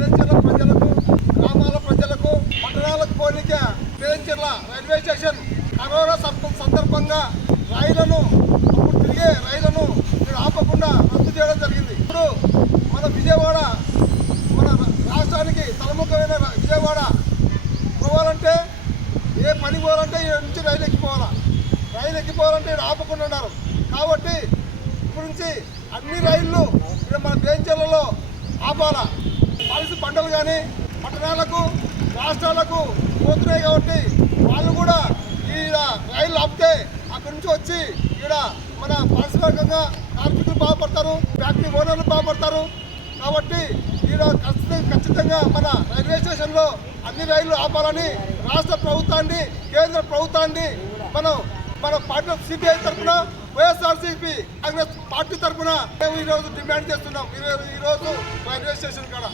పేరంచెర్ల ప్రజలకు, గ్రామాల ప్రజలకు, పట్టణాలకు పోలిక పేరంచెర్ల రైల్వే స్టేషన్ కరోనా సందర్భంగా రైళ్లను అప్పుడు తిరిగే రైళ్లను ఆపకుండా రద్దు చేయడం జరిగింది. ఇప్పుడు మన విజయవాడ, మన రాష్ట్రానికి తలముఖమైన విజయవాడ పోవాలంటే, ఏ పని పోవాలంటే ఈ నుంచి రైలు ఎక్కిపోవాలా. రైలు ఎక్కిపోవాలంటే ఆపకుండా ఉన్నారు. కాబట్టి ఇప్పుడు నుంచి అన్ని రైళ్లు ఇక్కడ మన పేరంచెర్లలో ఆపాలా. పాలసీ పంటలు కానీ పట్టణాలకు, రాష్ట్రాలకు పోతున్నాయి. కాబట్టి వాళ్ళు కూడా ఈడ రైళ్ళు ఆపితే అక్కడి నుంచి వచ్చి ఈడ మన పారిశ్రామికంగా కార్మికులు బాగుపడతారు, ఫ్యాక్టరీ ఓనర్లు బాగుపడతారు. కాబట్టి ఈడ ఖచ్చితంగా మన రైల్వే స్టేషన్లో అన్ని రైళ్లు ఆపాలని రాష్ట్ర ప్రభుత్వాన్ని, కేంద్ర ప్రభుత్వాన్ని మన పార్టీ సిపిఐ తరఫున, వైఎస్ఆర్సీపీ కాంగ్రెస్ పార్టీ తరఫున మేము ఈరోజు డిమాండ్ చేస్తున్నాం. ఈరోజు రైల్వే స్టేషన్ కాడ